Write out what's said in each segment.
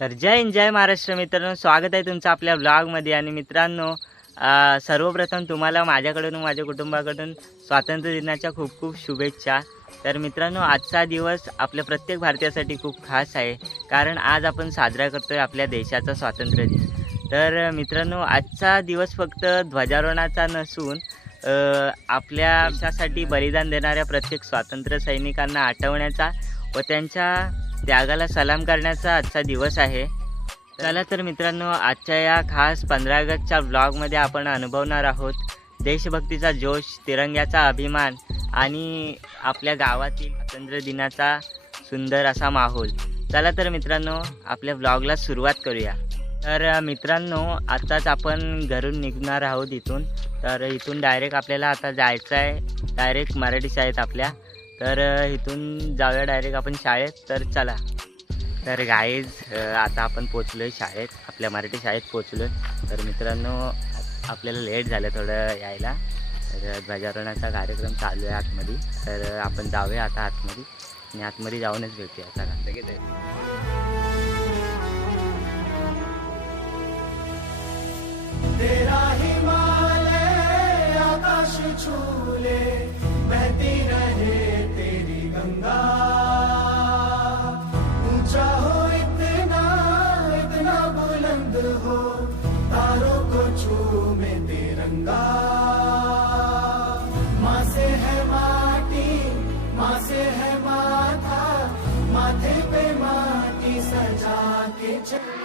तर जय हिंद जय महाराष्ट्र मित्रांनो, स्वागत आहे तुमचं आपल्या ब्लॉगमध्ये। आणि मित्रांनो, सर्वप्रथम तुम्हाला माझ्याकडून माझ्या कुटुंबाकडून स्वातंत्र्य दिनाच्या खूप खूप शुभेच्छा। तर मित्रांनो, आजचा दिवस आपल्या प्रत्येक भारतीयासाठी खूप खास आहे, कारण आज आपण साजरा करतो आहे आपल्या देशाचा स्वातंत्र्य दिन। तर मित्रांनो, आजचा दिवस फक्त ध्वजारोहणाचा नसून आपल्या देशासाठी बलिदान देणाऱ्या प्रत्येक स्वातंत्र्य सैनिकांना आठवण्याचा व त्यांच्या त्यागाला सलाम करण्याचा आजचा दिवस आहे। चला तर मित्रांनो, आजच्या या खास 15 ऑगस्टच्या ब्लॉगमध्ये आपण अनुभवणार आहोत देशभक्तीचा जोश, तिरंग्याचा अभिमान आणि आपल्या गावातील स्वातंत्र्य दिनाचा सुंदर असा माहोल। चला तर मित्रांनो, आपल्या ब्लॉगला सुरुवात करूया। तर मित्रांनो, आताच आपण घरून निघणार आहोत इथून। तर इथून डायरेक्ट आपल्याला आता जायचं आहे डायरेक्ट मराठी शाळेत आपल्या। तर इथून जाऊया डायरेक्ट आपण शाळेत। तर चला। तर गाईज, आता आपण पोचलो आहे शाळेत, आपल्या मराठी शाळेत पोचलो आहे। तर मित्रांनो, आपल्याला लेट झालं थोडं यायला। तर ध्वजारोहणाचा कार्यक्रम चालू आहे आतमध्ये। तर आपण जाऊया आता आतमध्ये आणि आतमध्ये जाऊनच भेटूया। चला। तेरा हिमालय आकाश छूले, बहती रहे तेरी गंगा। ऊंचा हो इतना, इतना बुलंद हो, तारों को छूमे तिरंगा। माँ से है माटी, माँ से है माथा, माथे पे माटी सजा के चले।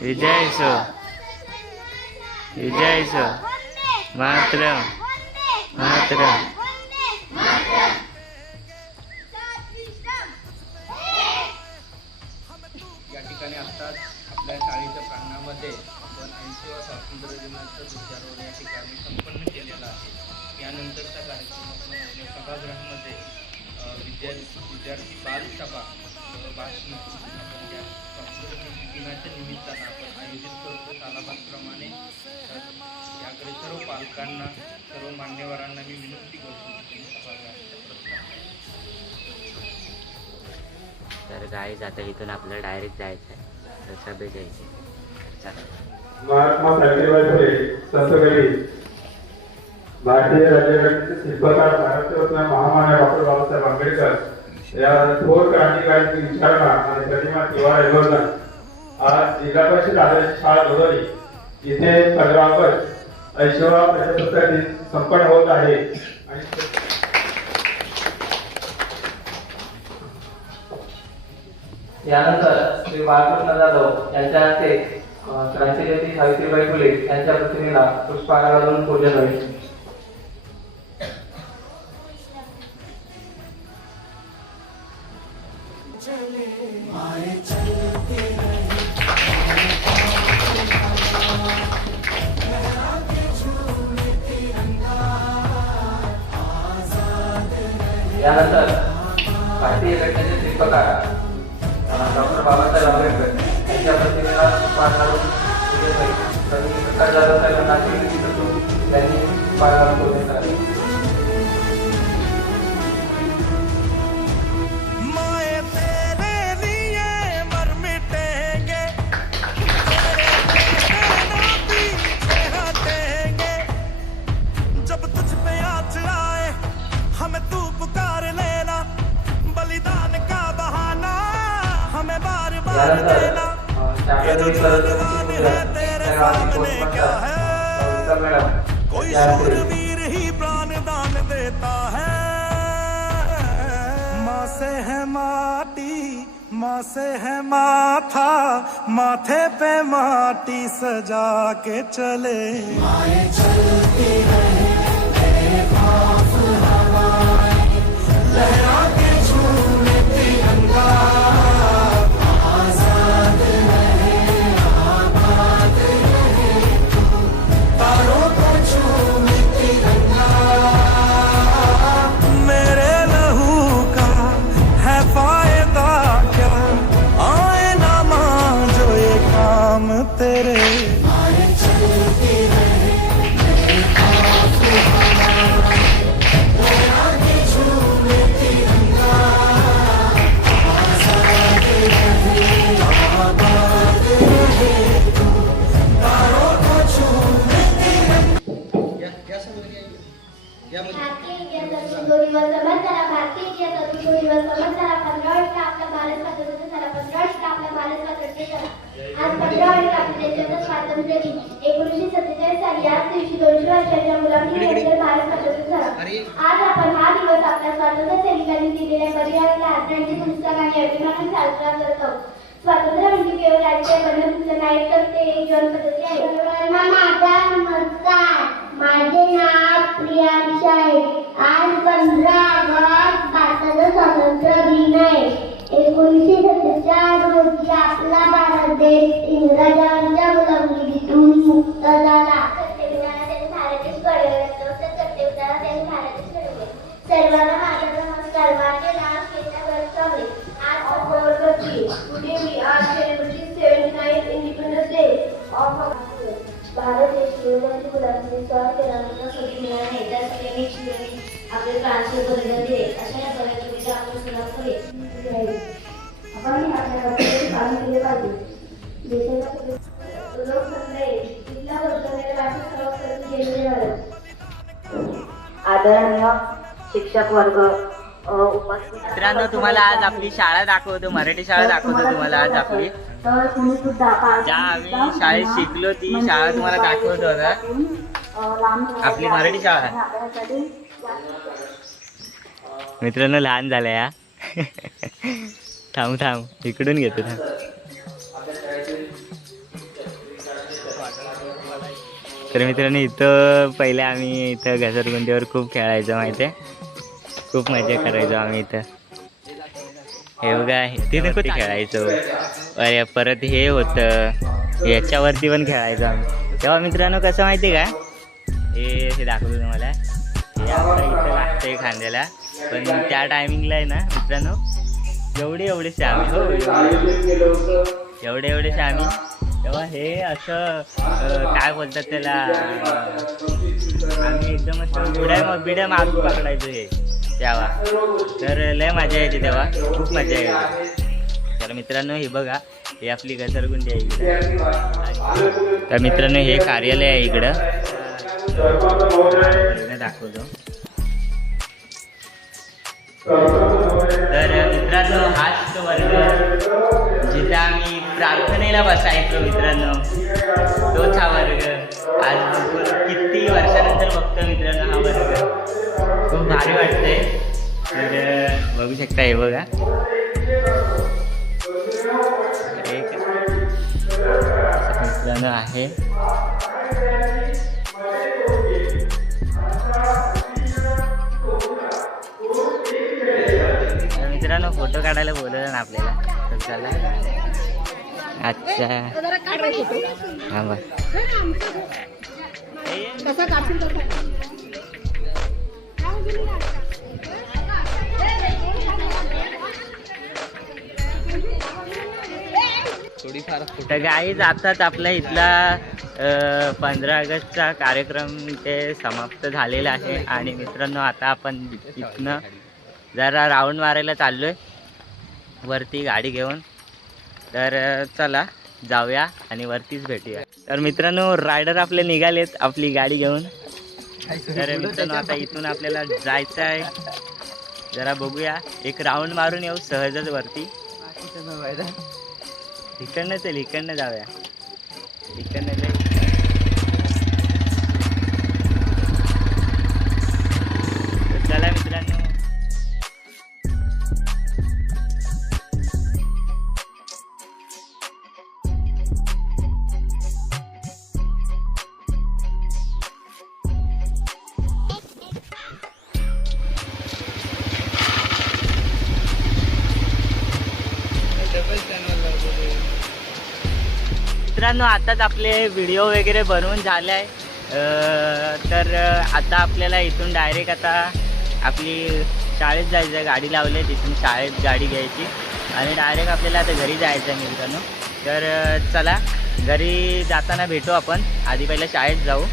विजय सो, विजय सो, मातरम, मातरम। या ठिकाणी आत्ताच आपल्या शाळेच्या प्रांगणामध्ये आपण 80वा स्वातंत्र्य दिनाचं ध्वजारोहण या ठिकाणी संपन्न केलेलं आहे। यानंतरचा कार्यक्रम आपण आपल्या सभागृहामध्ये विद्यार्थी बालसभा भाषण आपण त्या स्वातंत्र्य दिनाच्या निमित्तानं आपण आयोजित करतो सालाबादप्रमाणे। याकडे सर्व पालकांना, सर्व मान्यवरांना मी विनंती करतो की तर गाईज, आता इथून आपल्याला डायरेक्ट जायचं आहे, तर सभेत जायचं। चला। महात्मा सावित्रीबाई फुले संतकवी, भारतीय राज्यघटनेचे शिल्पकार, भारतरत्न महामानव डॉक्टर बाबासाहेब आंबेडकर या थोर क्रांतिकारकांची विचारणा आणि प्रतिमा किंवा आयोजन आज जिल्हा परिषद आदर्श शाळा दोरली इथे 15 ऑगस्ट 80वा प्रजासत्ताक दिन संपन्न होत आहे। आणि यानंतर श्री बाळकृष्ण जाधव यांच्या हस्ते क्रांतिज्योती सावित्रीबाई फुले यांच्या प्रतिमेला पुष्पहार घालून पूजन होईल। यानंतर भारतीय घटनेचे शिल्पकार डॉक्टर बाबासाहेब आंबेडकर यांच्या प्रतिमेला पुष्पहार घालून पूजन होईल। प्रकाश दादासाहेबांना यांनी पुष्पहार घालून पूजन करावे। कोई शूरवीर ही प्राण दान देता है। माँ से है माटी, माँ से है माथा, माथे पे माटी सजा के चले। माए चलती रहे तेरे खौफ हवाएं, लहरा के झूमे तिरंगा, आजाद रहे। तेरे भारतीय इतिहासातून 2 दिवस समज झाला. भारतीय इतिहासातून 2 दिवस समज झाला. 15 ऑगस्ट आपला भारत स्वातंत्र्य झाला. 15 ऑगस्ट आपला भारत स्वातंत्र्य झाला. आज 15 ऑगस्ट आपल्या देशाचा स्वातंत्र्य दिन. 1947 साली याच दिवशी 200 वर्षाच्या गुलामीनंतर भारत स्वातंत्र्य झाला. आज आपण हा दिवस आपल्या स्वातंत्र्य सैनिकांनी दिलेल्या बलिदानाला आदरांजली पुस्तक आणि अभिमानाने साजरा करत आहोत. स्वातंत्र्य म्हणजे केवळ राजकीय बंधनपुस्तक नाही, तर ते एक जीवन पद्धती आहे. सर्वांना माझा नमस्कार. माझे नाव प्रियांशा आहे. आज 15 ऑगस्ट भारताचा स्वातंत्र्य दिन आहे. 1947 रोजी आपला भारत देश इंग्रजांच्या गुलामगिरीतून मुक्त झाला. कर्तव्याला त्यांनी भारतच घडवले. कर्तव्याला त्यांनी भारतच घडवले. सर्वांना माझा नमस्कार. माझे नाव श्वेता गोस्वामी. आज 15 August. Today we are celebrating 79th Independence Day of our country. Bharat देश इंग्रजांची गुलामी स्वार केल्यानंतर संधी मिळाली आहे. त्या सगळ्यांनी शिवणी आपले प्राणचे बलिदान दिले. अशा या सगळ्या गोष्टी आपण सुरुवात करूया. आपण आपल्या कर्तव्याचे पालन केले पाहिजे. देशाला लोक म्हणले तिथल्या वर्तवण्याला राष्ट्रीय सर्व करते केले झाले. आदरणीय शिक्षक वर्ग, मित्रांनो, तुम्हाला आज आपली शाळा दाखवतो, मराठी शाळा दाखवतो तुम्हाला आज आपली, ज्या आम्ही शाळेत शिकलो ती शाळा तुम्हाला दाखवतो आता. आपली मराठी शाळा मित्रांनो लहान झाल्या या. थांब इकडून घेतो थांब. तर मित्रांनो, इथं पहिले आम्ही इथं घसरगुंडीवर खूप खेळायचो माहिती आहे. खूप मजा करायचो आम्ही इथं. हे बघा तिथे कुठे खेळायचो. अरे परत हे होतं याच्यावरती पण खेळायचो आम्ही. तेव्हा मित्रांनो कसं माहिती आहे का, हे दाखवतो तुम्हाला. हे आपलं इथं लागतंय खांद्याला, पण त्या टायमिंगला आहे ना मित्रांनो एवढेसे आम्ही, हो एवढेसे आम्ही. तेव्हा हे असं काय बोलतात त्याला, आम्ही एकदम असं बिड्या मागून पकडायचो हे तेव्हा. तर लय मजा यायची तेव्हा, खूप मजा यायची. तर मित्रांनो हे बघा, हे आपली घसरगुंडी आहे इकडं. तर मित्रांनो हे कार्यालय आहे इकडं, दाखवतो. तर मित्रांनो हाच तो वर्ग जिथे आम्ही प्रार्थनेला बसायचो मित्रांनो, तोच हा वर्ग. आज किती वर्षानंतर बघतो मित्रांनो हा वर्ग. खूप भारी वाटतंय. तर बघू शकता हे बघा, एक मित्रांनो आहे. मित्रांनो फोटो काढायला बोलवलं ना आपल्याला, तर चला. अच्छा हा बघ तर गाईज आताच आपला इथला 15 ऑगस्टचा कार्यक्रम ते समाप्त झालेला आहे. आणि मित्रांनो आता आपण इथनं जरा राऊंड मारायला चाललोय वरती गाडी घेऊन. तर चला जाऊया आणि वरतीच भेटूया. तर मित्रांनो रायडर आपले निघालेत आपली गाडी घेऊन. तर मित्रांनो आता इथून आपल्याला जायचं आहे. जरा बघूया, एक राऊंड मारून येऊ सहजच वरती. इकडनं चल, इकडनं जाऊया, इकडनं जाऊ. चला मित्रांनो. मित्रांनो आताच आपले व्हिडिओ वगैरे बनवून झाले आहे. तर आता आपल्याला इथून डायरेक्ट आता आपली शाळेत जायचं आहे. गाडी लावली तिथून शाळेत गाडी घ्यायची आणि डायरेक्ट आपल्याला आता घरी जायचं आहे मित्रांनो. तर चला घरी जाताना भेटू आपण. आधी पहिल्या शाळेत जाऊ,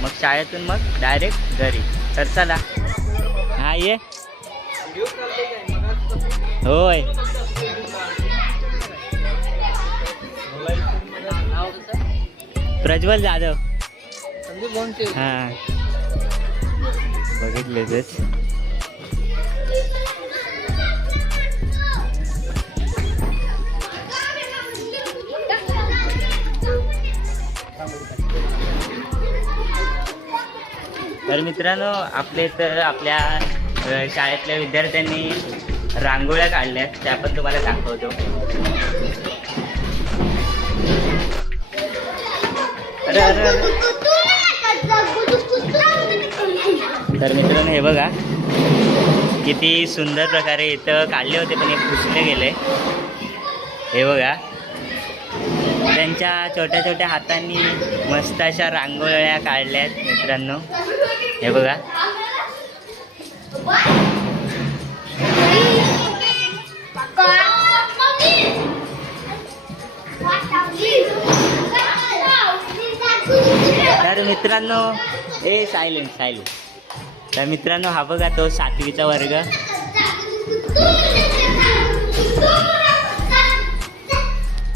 मग शाळेतून मग डायरेक्ट घरी. तर चला. हा ये. होय. प्रज्वल जाधव. हां बघितले तेच. तर मित्रांनो आपले तर आपल्या शाळेतल्या विद्यार्थ्यांनी रांगोळ्या काढल्यात, त्या पण तुम्हाला दाखवतो. अरे अरे अरे. तर मित्रांनो हे बघा किती सुंदर प्रकारे इथं काढले होते, पण हे पुसले गेले. हे बघा त्यांच्या छोट्या छोट्या हातांनी मस्त अशा रांगोळ्या काढल्यात मित्रांनो. हे बघा. तर मित्रांनो सायलेंट. तर मित्रांनो हा बघा तो 7वीचा वर्ग.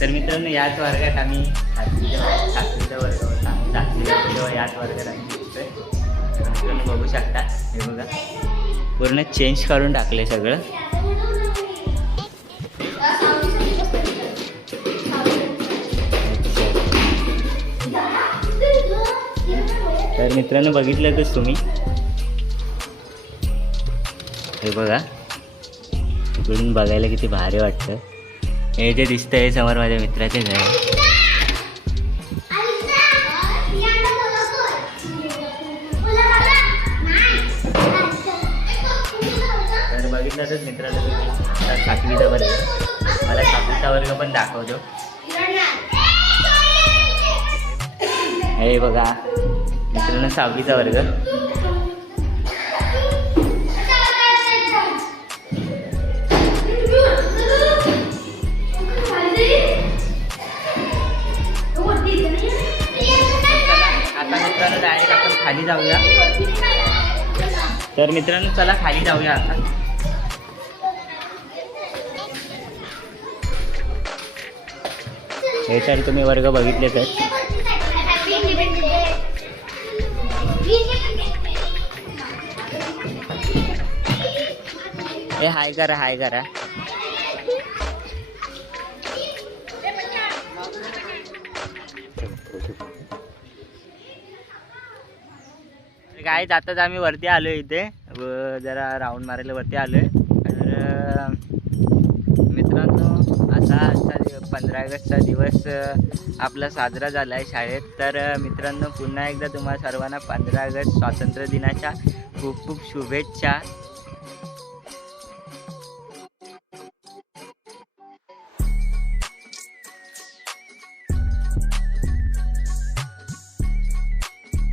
तर मित्रांनो याच वर्गात आम्ही 7वीचा वर्ग होता. 7वीला याच वर्गात आम्ही दिसतोय. तर मित्रांनो बघू शकता. हे बघा पूर्ण चेंज करून टाकले सगळं. तर मित्रांनो बघितलंच तुम्ही. हे बघा इकडून बघायला किती भारी वाटतं. हे जे दिसतंय समोर माझ्या मित्राचे घर. तर बघितलंच मित्रांनो तुम्ही. 7वीचा वर्ग. मला 7वीचा वर्ग पण दाखवतो. हे बघा मित्रांनो 6वीचा वर्ग. आता मित्रांनो डायरेक्ट आपण खाली जाऊया. तर मित्रांनो चला खाली जाऊया आता. हे तर तुम्ही वर्ग बघितले तर. हे हाय करा. गाईज आताच आम्ही वरती आलो इथे जरा राऊंड मारायला वरती आलोय. तर मित्रांनो असा 15 ऑगस्टचा दिवस आपला साजरा झाला आहे शाळेत. तर मित्रांनो पुन्हा एकदा तुम्हाला सर्वांना 15 ऑगस्ट स्वातंत्र्य दिनाच्या खूप खूप शुभेच्छा.